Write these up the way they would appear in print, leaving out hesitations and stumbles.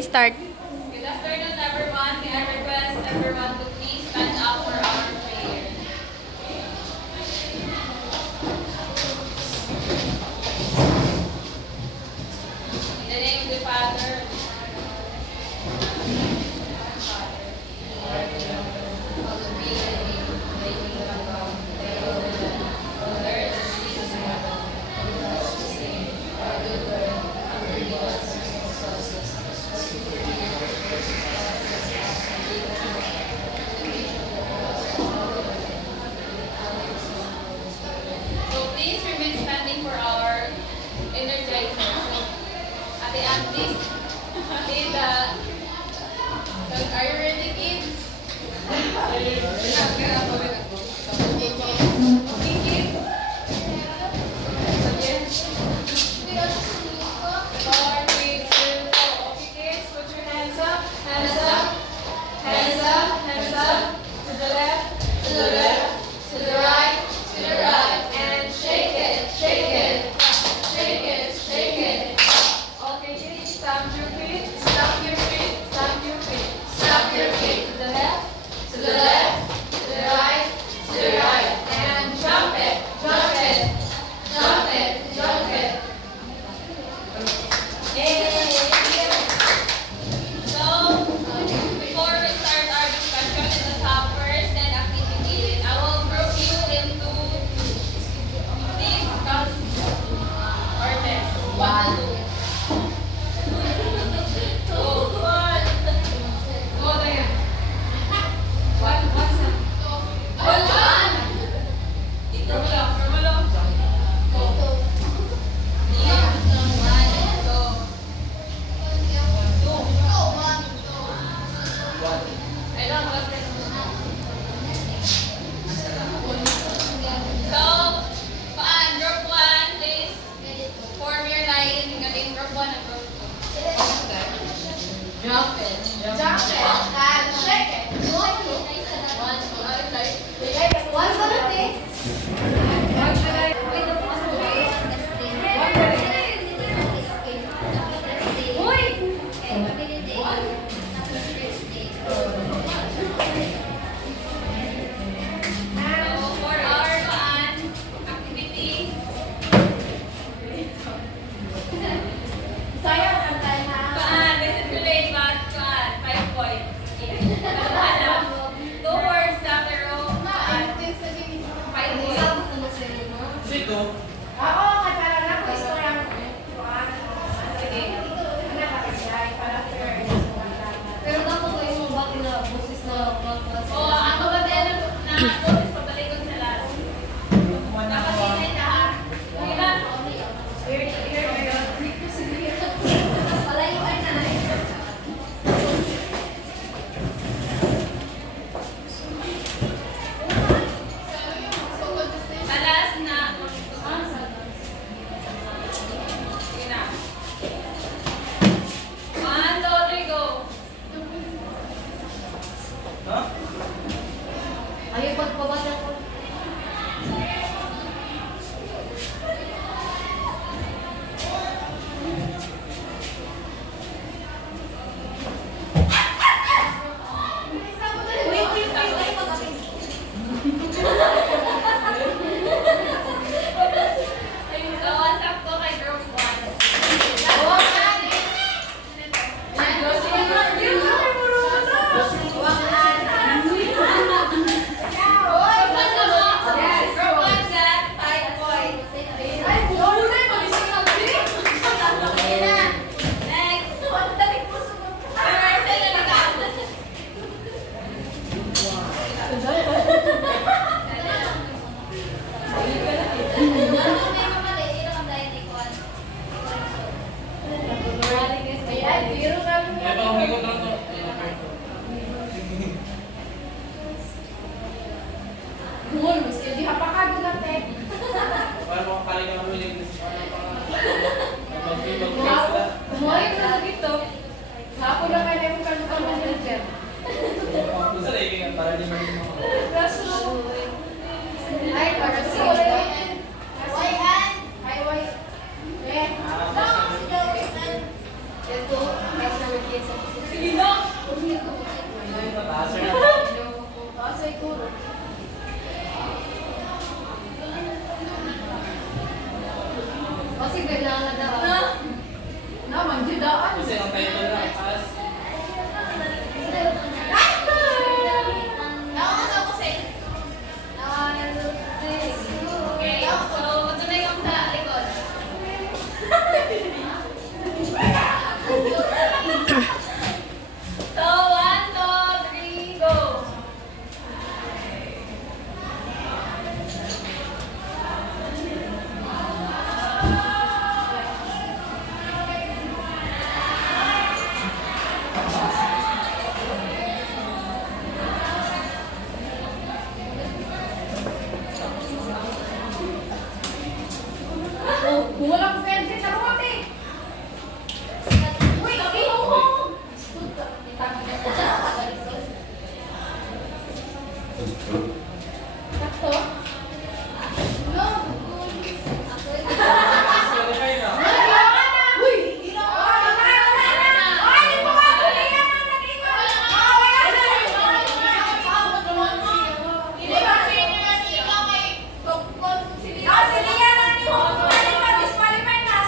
Start. Good afternoon, everyone. May I request everyone to please stand up for our prayer. In the name of the Father, so please remain standing for our energizer. So, at the end, please lead the. Are you ready, kids? Okay, kids. Four, three, two, go. Okay, kids, put your hands up, hands up, hands up, hands up. To the left, to the left, to the right, and shake it, shake it, shake it, shake it. Okay, kids, stamp your feet, stamp your feet, stamp your feet, stamp your feet. To the left, to the left, to the right, and jump it, jump it, jump it, jump it. Yay! So, before we start our discussion, let's have first an activity. I will group you into these counts or tests. 1 to 2. 2, 1. Go there. 1, 1. Hold on. Ito mo lang, ito mo lang. Go. Yeah. 1, 2. 2. I don't want to. So, group 1, please form your line. Galing group 1 and group 2. Jump it. Jump it. And shake it. 1, for our activity. Circulate back 5 points. 2 words after row. 5 points. Sito. O, ako ba din na boses pabalik ko sa last. Dapat hinay ka ha. Okay lang? Sa last na. Sige na. 1, 2, 3, go. Ha? Ayaw pagpabasa ko. So, sakto kay group 1. Group 1 got 5 points. Next. Rehearsal na lang. May panghigot lang to. Paano makakali ka naman yung Sa lagi nga, para di maging mga. Ay, para sa Ah, Ito, extra with kids Sige na. Ay, mataas na. Pasay ko. Kasi bigla na daw. Na. Naman, judaan. Kasi ang title na, taas. Okay, so magtunay kang sa likod. So, 1, 2, 3, go. Kung walang friendship na ruwate. Uy, iho ko. Sakto? No. Certify na. Uy! Ay, di mo ka tuliyan na natingon. Wala na. Hindi ba? Sige na ni mo. Disqualify na.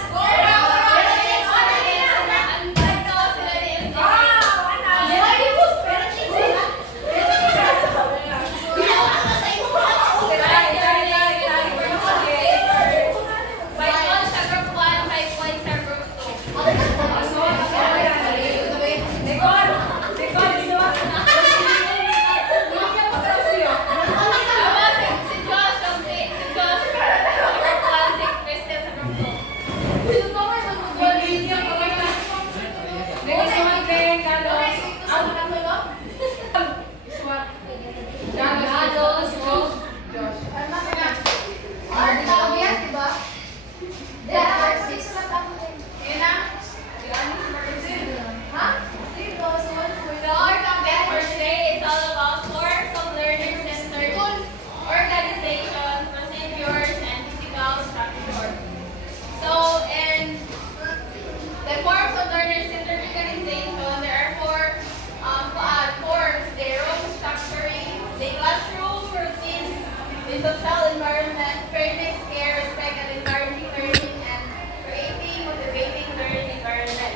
Social environment, fairness, care, respect, and encouraging learning, and creating, motivating learning environment.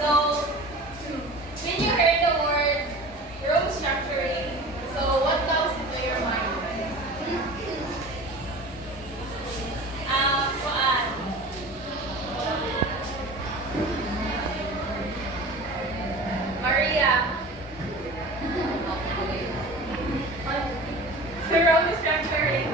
So, when you heard the word room structuring, so what comes into your mind? Kuan. Maria. So room structuring.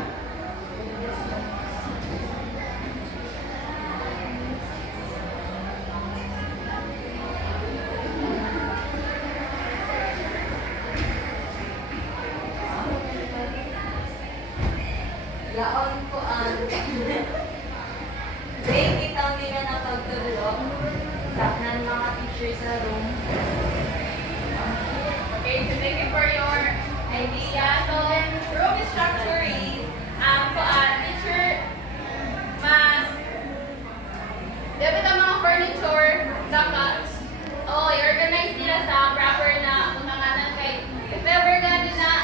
Laon ko ang grade bitaw nila na pagtulog sa ng mga teacher sa room. Okay, so thank you for your idea. So, room structuring, teacher, mas, dapat ang mga furniture, dapat, i-organize nila sa proper na unanganan kay, if ever gano'n na,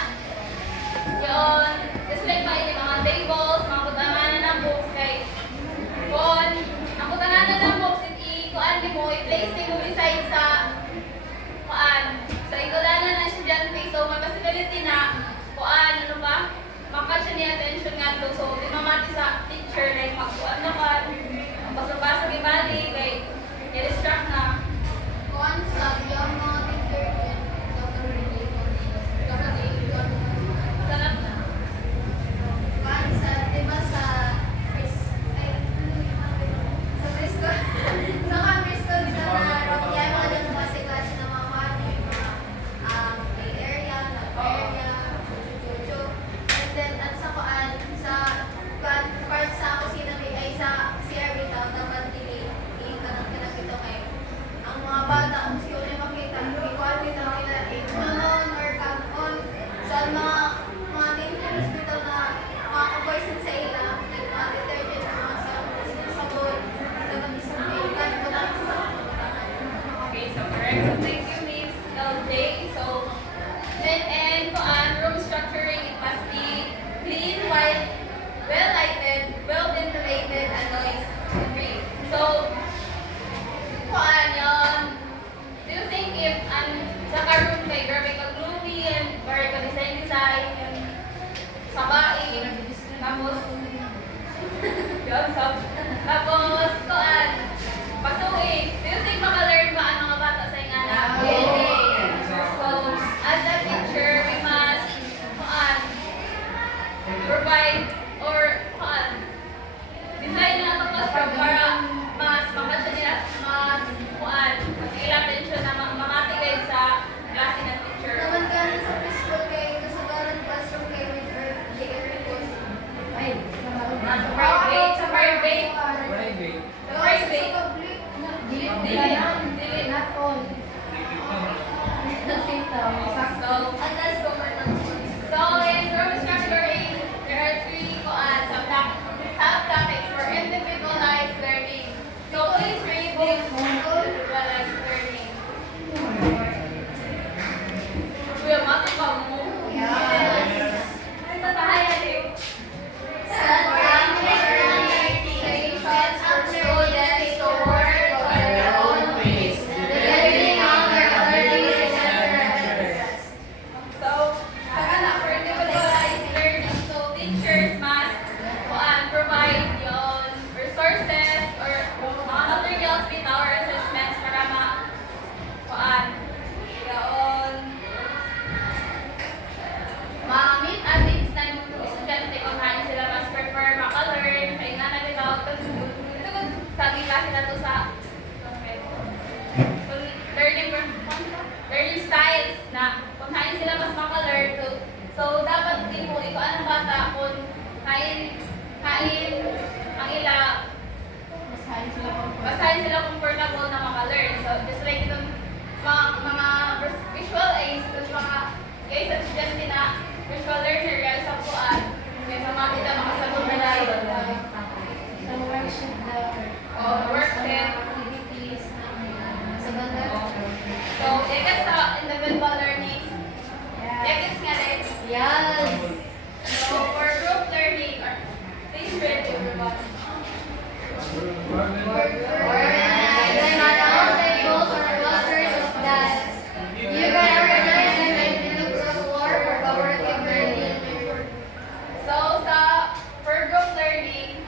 yun, just like mga tables, mga kutanganan ng books, kay, kung, ang kutanganan ng books, i-kuan mo, i-place mo beside sa, sa ikulanan ng estudyante, so may possibility na ano ba, makat siya niya attention nga to, so di mamati sa teacher, like magkuan na ka, ang basa-basa ibali, like, i-distract na, day. So, and room structuring, it must be clean, white, well lighted, well ventilated, and noise free. So, yun. Do you think if sa room kay grabe ka gloomy and very ka design, yung sabain, tapos, yun, tapos, pasuin. Do you think makalearn ba ang mga bata sa ingana? So, as a teacher, we must, provide or, design na ito classroom para mas makasya nila, ilang attention na mamatigay sa klase ng teacher. Naman ganun sa preschool kay kasagaran classroom kay with the airport. Ay, private, sa private. Private. Sa private. Public. Dili. Not all. So, Unless government schools. so in room structuring, there are three subtopics for individualized learning. So please read this individualized learning. Kuya, mati pa mo. Yes. Ay, matahayan eh. So, for individualized learning, so teachers must provide yung resources or mga materials with our assessments para yun, ma-meet at needs ng estudyante kung saan sila mas prefer maka-learn sa ingana nila. Ito sabi kasi na to sa learning styles na kung saan sila mas maka-learn. So, dapat din po ito ang bata kung kain ang ila basahin sila comfortable na maka-learn. So, just like itong mga visual aids, itong mga guys at estudyante na visual learner, guys sa puan, may mamati na makasagot na lang. Worksheet. So, ikat sa individual learning, ikat nga rin. Yes. So, for group learning, please read everyone. Organizing around tables or clusters of desks. You can organize them into groups of four for cooperative learning. So, for group learning,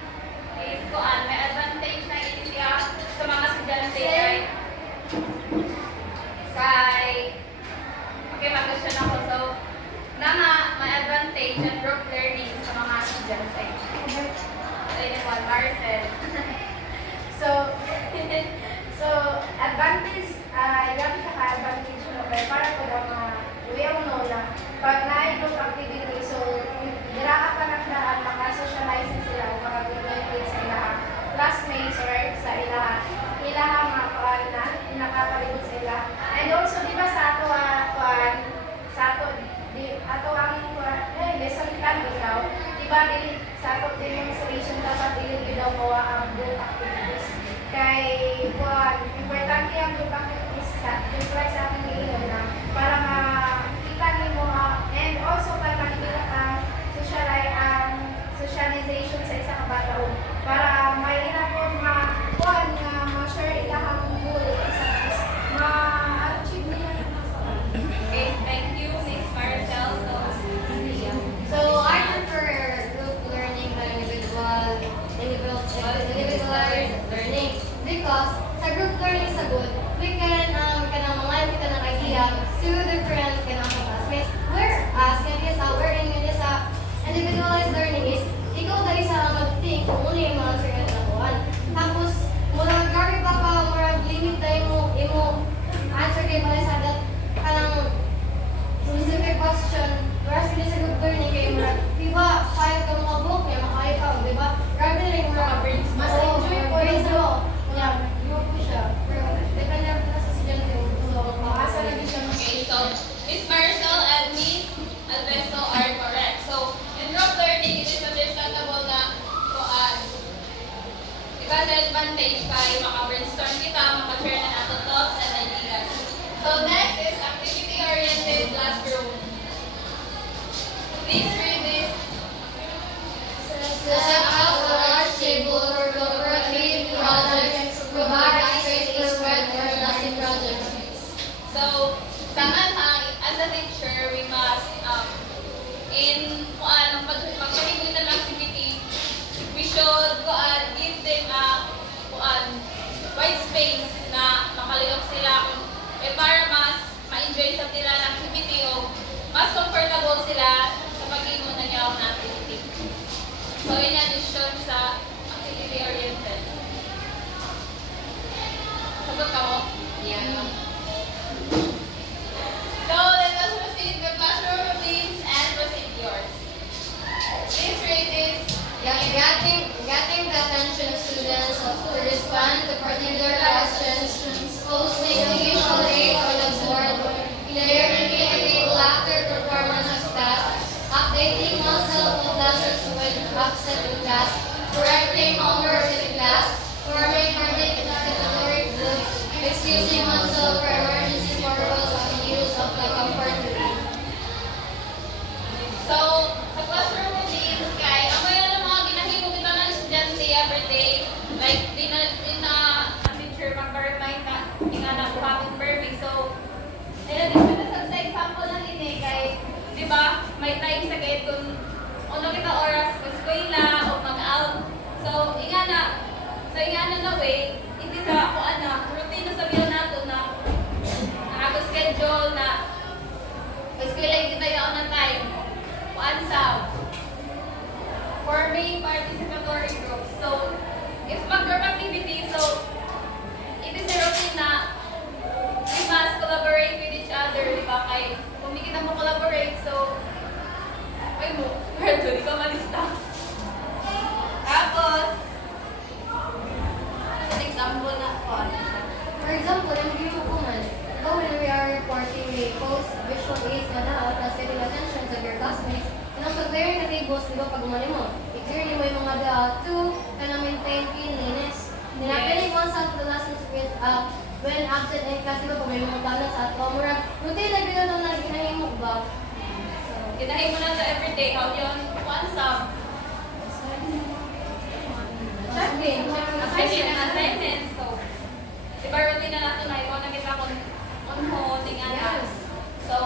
is may advantage na siya sa mga estudyante okay, mag-question ako. So, may advantage ng group learning sa mga estudyante. Anyone, Marcel. So advantage, yung advantage mo para po mga uyang no lang pag na-group activity, so dira ka nagdaan maka-socialize sila o maka-communicate sa ilang classmates or sa ilang mga paan na nakapalibot sa ila. And also, di ba sa ato ang lesson plan daw, di ba sa ato demonstration dapat dili daw mawa ang group activities. Kay importante ang group activities just like sa ating iyon na para makita nimo and also para makita ang socialization sa isang kabatao para may inapod ma-share ilahang goal ma-achieve nila. Okay, thank you, Miss Marcel. So I prefer group learning than individualized learning because sa group learning sa good, we can kanang mga kita ng idea to different kanang classmates. Whereas wherein sa individualized learning is ikaw dali sa mag-think kung ano yung mga answer na nakuhaan. Tapos murag grabe pa murag limit na imo answer kay balay sa that kanang specific question. Whereas hindi sa group learning kayo murag, di ba, kahit ka mga book, may makaya ka, di ba? Grabe na rin murag, mas enjoy ko rin sa yeah, group ko siya. Pero depende na sa estudyante ko. So, makasa na din siya mas. Okay, so Miss Marcel and Miss Albesto are correct. So, in group learning, it is understandable na because advantage kay maka-brainstorm kita, maka-share na nato thoughts and ideas. So, next is activity Please read this. To set up a large table for cooperative projects, provide space for spread or classic projects. So, tangan ha, as a teacher, we must, in pagpapaliguan ng activity, we should give them a white space na makaliog sila para mas ma-enjoy sa nila ng activity o mas comfortable sila sa pag-imo na niya ng activity. So, in addition sa activity-oriented. Sagot ka mo? Yeah. So, let us proceed the classroom routines and procedures. Please read this. Getting the attention of students to respond to particular questions, posting the usual aid on the board, clearing enable after performance of tasks, updating oneself of lessons with absent in class, correcting homework in class, forming participatory groups, excusing oneself for emergency purpose and use of the comfort room. So, sa classroom routines, kay ang mga ginahimo kita ng estudyante every day, like, di na ang teacher magpa-remind na ingana buhatin permi. So, nilagay ko na sa example ng ini kay, di ba, may time sa kahit kung ano kita oras kung eskwela o mag-out. So, ingana na way, hindi sa routine na sabihan nato na schedule na eskwela hindi tayo ng time. Answer. Forming participatory groups. So, if mag-group activity, so, it is a routine na we must collaborate with each other, di ba? Kay, kung hindi kita mo collaborate, so, di ka malista. Tapos, an example na, For example, yung video ko man, when we are reporting a post visual aids na dapat na setting attention sa your classmates, and also clearing the tables, di ba, pag umali mo, i-clear mo yung mga to maintain cleanliness. Pinapili mo sa the lessons with, when absent in class, di ba, kung may mga balance at murag, routine na gano'n na ginahing mo ba? ginahin mo na sa everyday, how yun, sub. Checking. Especially ng assignments, so, di ba routine na nato na, ikaw na kita kung on-ho, tingnan. So,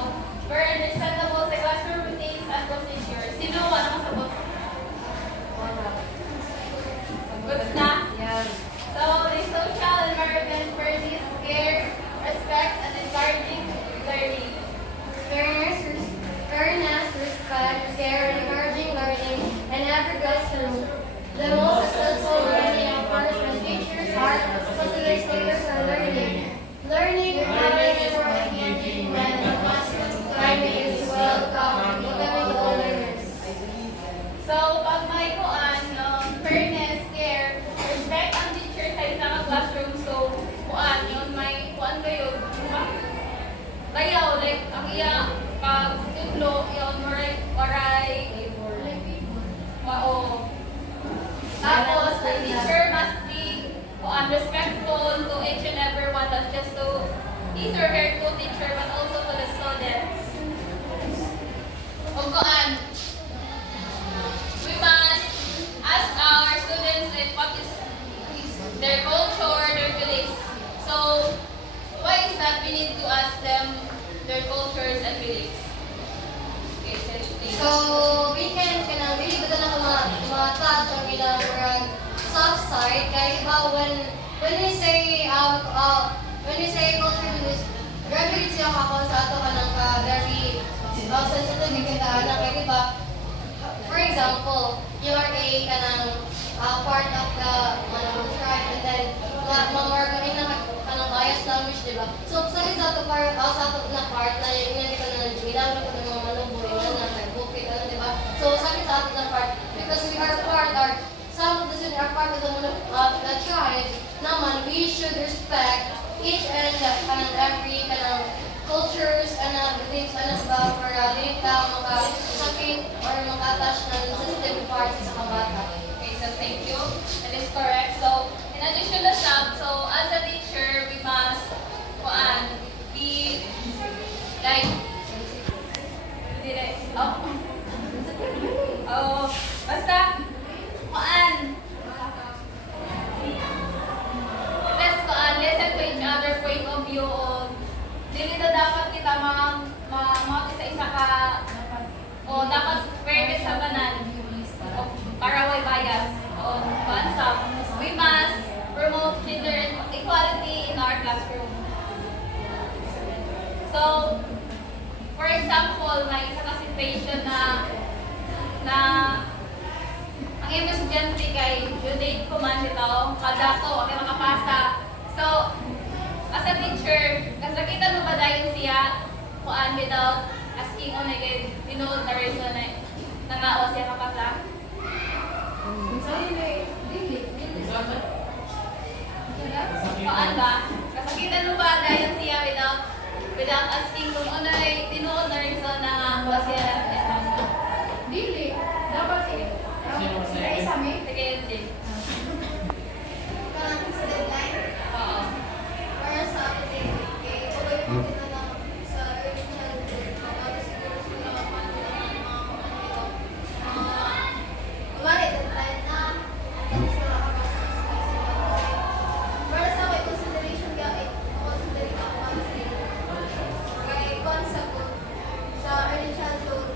very understandable sa classroom routines and procedures. Sino wala makasabot? Goods na? Yeah. So, the social environment for this care, respect, and encouraging learning. Fairness, respect, care, encouraging learning, and every classroom. The most successful learning occurs when teachers are facilitators for learning. Learning is for engaging when the classroom climate is welcome and welcoming to all learners. So, pag may fairness, care, respect ang teacher sa isang classroom, so, yun, may kayo, bayaw, like, ang iya, pag tutlo, yun, waray, wao. Tapos, the teacher must be respectful to each and every one, not just to his or her co-teacher, but also to the students. O we must ask our students like what is their culture, their beliefs. So, why is that we need to ask them their cultures and beliefs? Okay, please. So, we can really good na ma-touch ang ilang soft side. Kaya iba, when we say culture beliefs, grabe rin siya kakon sa ato ka ng very sensitive kita na kaya iba. For example, you are part of the tribe and then mamorganin na kanang bias language, di ba? So, sa ato na part na yung kita na gilaw na ko ng mga manuboy na nagbukit, di ba? So, sa ato na part, because we are some of the students are part of the tribe, naman, we should respect each and every cultures and beliefs ba para dili ta sakit or maka-attach ng sensitive parts sa kabata. Okay, so thank you. That is correct. So, in addition to that, so as a teacher, we must be like, So, for example, may isa ka situation na ang iyong estudyante kay due date ko man bitaw, kada ko, kaya makapasa. So, as a teacher, kasi nakita mo ba dahil siya, kuan bitaw, asking on kay tinuod na reason na nangawa siya kapasa? Kuan ba? Kasakitan mo ba dahil siya without asking kung ano ay tinuod na reason na nangawa siya na Dili. Dapat Sino mas sa isa may. sige yun din. Kanang sa deadline, Oo. para sa atin, kay okay po kita na sa early childhood, para siguro sila mapanood ng mga kumari, deadline na, tapos na nakapasa sa kasi para sa akin, consideration gamit, consideration ang policy. Kay concept ko, sa early childhood,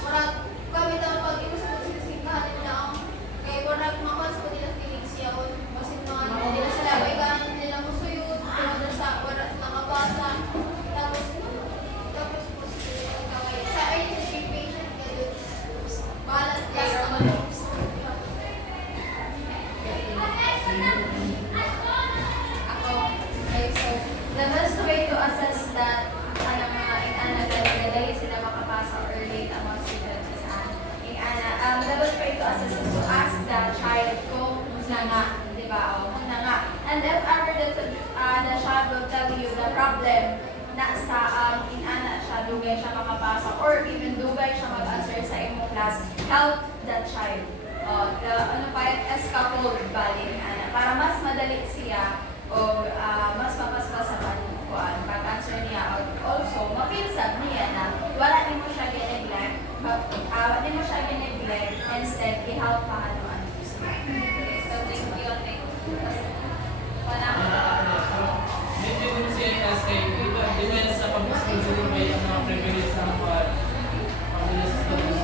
murag kami daw pag ito sa pagsisimbahan nila ang kay murag makas ko nila feelings siya o kasi mga nila sila may ganang nila musuyod wala sa wala sa nakabasa tapos po sila kaway sa early education kayo balat class naman Ako, okay, so the best way to assess that ano mga ing-ana dahil sila makapasa or late ang mga students sa ing-ana. The best way to assess is to ask the child kung na nga, di ba? O, kung na nga. And if ever the child will tell you the problem na sa ing-ana siya, dugay siya makapasa or even dugay siya mag-answer sa imong class, help that child. Ano pa yung scaffold bali ing-ana para mas madali siya o mas mapaspas sa pag-answer niya. Also, mapilsab niya na wala din mo siya gineglect, wala din mo siya gineglect, instead, i-help pa ano gusto. So, thank you. Wala ko. Medyo din siya kasi iba depende sa pag-consider ba yung mga privilege ng mga pamilya sa students.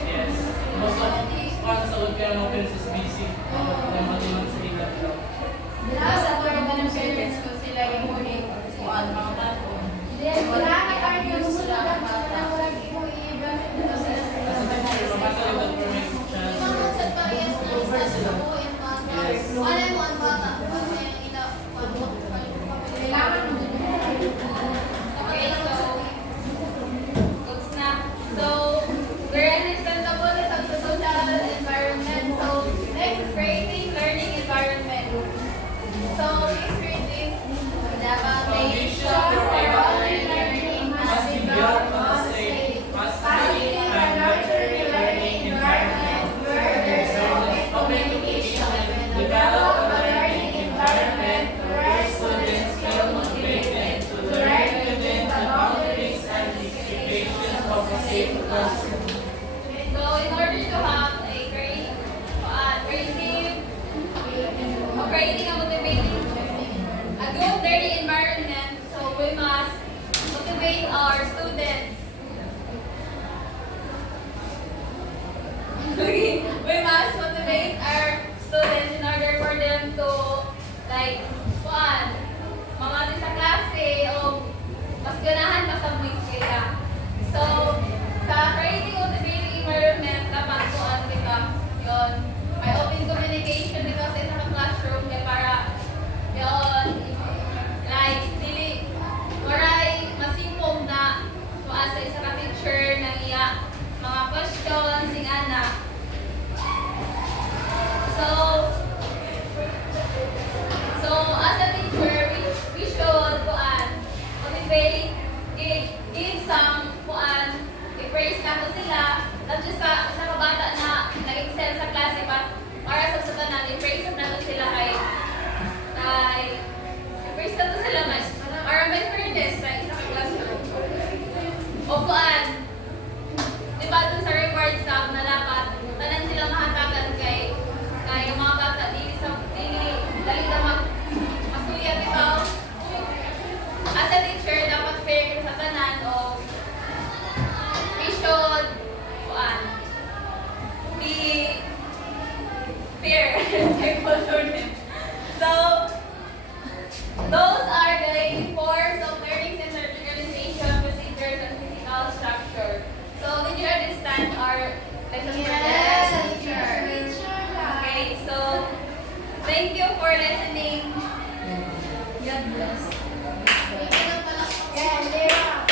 Yes. Most of consult kaya ng parents is busy. Kaya matiman sa ikat lang. Nasa to naman ng parents ko sila yung huli kung ano mga bato. Then, wala na argument sila ang bata. As a teacher, mamata yung information chance. yung mga sa bias na isa sa buo yung bata Yes. wala mo ang bata kung may ina Kailangan mo. Okay, so, goods na. So, we're understandable is ang social environment. So, next is creating learning environment. So, next read is the foundation for online learning Must be built on a safe, must be and nurturing learning environment where there's open communication, develop a learning environment where students feel motivated to learn within the boundaries and expectations of a safe classroom. So, in order to have a creative, creating a motivating, a good learning environment, so we must motivate our students. We must motivate our students in order for them to, like, mamati sa klase o mas ganahan pa sa mga eskwela. So, sa creating motivating environment, dapat kita yon may open communication dito sa isang classroom kaya para yon like dili maray masimpong na sa isang teacher nang iya mga questions sing ana. So as a teacher we should motivate, give some i-praise na sila not just sa kabata na nag-excel sa klase pa para sa sutanan i-praise na sila kay i-praise na sila mas para may fairness sa isang classroom o di ba dun sa reward staff na dapat tanan sila mahatagan kay mga bata dili dali na masuya bitaw as a teacher dapat right? So, thank you for listening. God bless. Yeah, Lera.